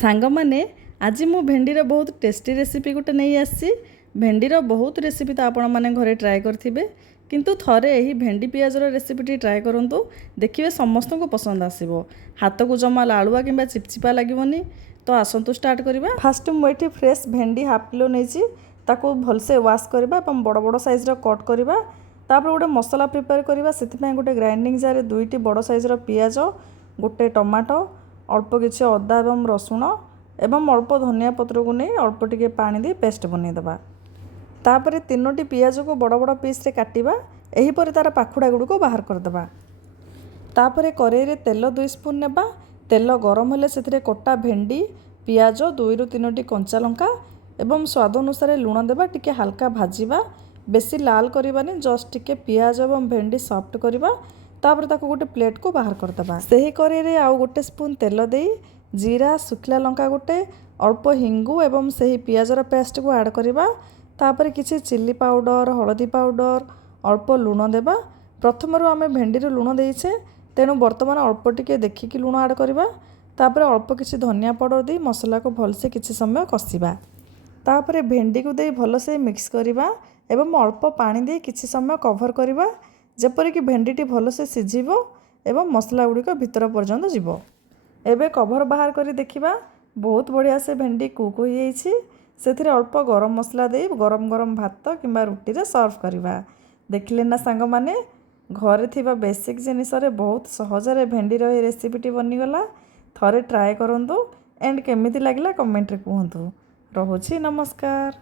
ସାଙ୍ଗମାନେ ଆଜି ମୁଁ ଭେଣ୍ଡିର ବହୁତ ଟେଷ୍ଟି ରେସିପି ଗୋଟେ ନେଇ ଆସିଛି। ଭେଣ୍ଡିର ବହୁତ ରେସିପି ତ ଆପଣମାନେ ଘରେ ଟ୍ରାଏ କରିଥିବେ, କିନ୍ତୁ ଥରେ ଏହି ଭେଣ୍ଡି ପିଆଜର ରେସିପିଟି ଟ୍ରାଏ କରନ୍ତୁ, ଦେଖିବେ ସମସ୍ତଙ୍କୁ ପସନ୍ଦ ଆସିବ। ହାତକୁ ଜମା ଲାଳୁଆ କିମ୍ବା ଚିପଚିପା ଲାଗିବନି। ତ ଆସନ୍ତୁ ଷ୍ଟାର୍ଟ କରିବା। ଫାଷ୍ଟ ମୁଁ ଏଠି ଫ୍ରେଶ୍ ଭେଣ୍ଡି ହାଫ୍ କିଲୋ ନେଇଛି, ତାକୁ ଭଲସେ ୱାଶ୍ କରିବା ଏବଂ ବଡ଼ ବଡ଼ ସାଇଜ୍ର କଟ୍ କରିବା। ତାପରେ ଗୋଟେ ମସଲା ପ୍ରିପେୟାର କରିବା। ସେଥିପାଇଁ ଗୋଟେ ଗ୍ରାଇଣ୍ଡିଙ୍ଗ ଜାରରେ 2ଟି ବଡ଼ ସାଇଜ୍ର ପିଆଜ, ଗୋଟେ ଟମାଟୋ, ଅଳ୍ପ କିଛି ଅଦା ଏବଂ ରସୁଣ ଏବଂ ଅଳ୍ପ ଧନିଆ ପତ୍ରକୁ ନେଇ ଅଳ୍ପ ଟିକେ ପାଣି ଦେଇ ପେଷ୍ଟ ବନେଇଦେବା। ତାପରେ 3ଟି ପିଆଜକୁ ବଡ଼ ବଡ଼ ପିସ୍ରେ କାଟିବା। ଏହିପରି ତା'ର ପାଖୁଡ଼ା ଗୁଡ଼ିକୁ ବାହାର କରିଦେବା। ତାପରେ କଡ଼େଇରେ ତେଲ 2 ସ୍ପୁନ୍ ନେବା। ତେଲ ଗରମ ହେଲେ ସେଥିରେ କଟା ଭେଣ୍ଡି, ପିଆଜ, 2ରୁ 3ଟି କଞ୍ଚା ଲଙ୍କା ଏବଂ ସ୍ୱାଦ ଅନୁସାରେ ଲୁଣ ଦେବା। ଟିକେ ହାଲକା ଭାଜିବା, ବେଶୀ ଲାଲ କରିବାନି, ଜଷ୍ଟ ଟିକେ ପିଆଜ ଏବଂ ଭେଣ୍ଡି ସଫ୍ଟ କରିବା। ତାପରେ ତାକୁ ଗୋଟେ ପ୍ଲେଟ୍କୁ ବାହାର କରିଦେବା। ସେହି କଡ଼େଇରେ ଆଉ 1 ସ୍ପୁନ୍ ତେଲ ଦେଇ ଜିରା, ଶୁଖିଲା ଲଙ୍କା ଗୋଟେ, ଅଳ୍ପ ହିଙ୍ଗୁ ଏବଂ ସେହି ପିଆଜର ପେଷ୍ଟକୁ ଆଡ଼୍ କରିବା। ତାପରେ କିଛି ଚିଲି ପାଉଡ଼ର, ହଳଦୀ ପାଉଡ଼ର, ଅଳ୍ପ ଲୁଣ ଦେବା। ପ୍ରଥମରୁ ଆମେ ଭେଣ୍ଡିରୁ ଲୁଣ ଦେଇଛେ, ତେଣୁ ବର୍ତ୍ତମାନ ଅଳ୍ପ ଟିକେ ଦେଖିକି ଲୁଣ ଆଡ଼୍ କରିବା। ତାପରେ ଅଳ୍ପ କିଛି ଧନିଆ ପାଉଡ଼ର ଦେଇ ମସଲାକୁ ଭଲସେ କିଛି ସମୟ କଷିବା। ତାପରେ ଭେଣ୍ଡିକୁ ଦେଇ ଭଲସେ ମିକ୍ସ କରିବା ଏବଂ ଅଳ୍ପ ପାଣି ଦେଇ କିଛି ସମୟ କଭର କରିବା, ଯେପରିକି ଭେଣ୍ଡିଟି ଭଲସେ ସିଝିବ ଏବଂ ମସଲା ଗୁଡ଼ିକ ଭିତର ପର୍ଯ୍ୟନ୍ତ ଯିବ। ଏବେ କଭର ବାହାର କରି ଦେଖିବା, ବହୁତ ବଢ଼ିଆ ସେ ଭେଣ୍ଡି କୁକ୍ ହୋଇଯାଇଛି। ସେଥିରେ ଅଳ୍ପ ଗରମ ମସଲା ଦେଇ ଗରମ ଗରମ ଭାତ କିମ୍ବା ରୁଟିରେ ସର୍ଭ କରିବା। ଦେଖିଲେ ନା ସାଙ୍ଗମାନେ, ଘରେ ଥିବା ବେସିକ୍ ଜିନିଷରେ ବହୁତ ସହଜରେ ଭେଣ୍ଡିର ଏହି ରେସିପିଟି ବନିଗଲା। ଥରେ ଟ୍ରାଏ କରନ୍ତୁ, ଏଣ୍ଡ କେମିତି ଲାଗିଲା କମେଣ୍ଟରେ କୁହନ୍ତୁ। ରହୁଛି, ନମସ୍କାର।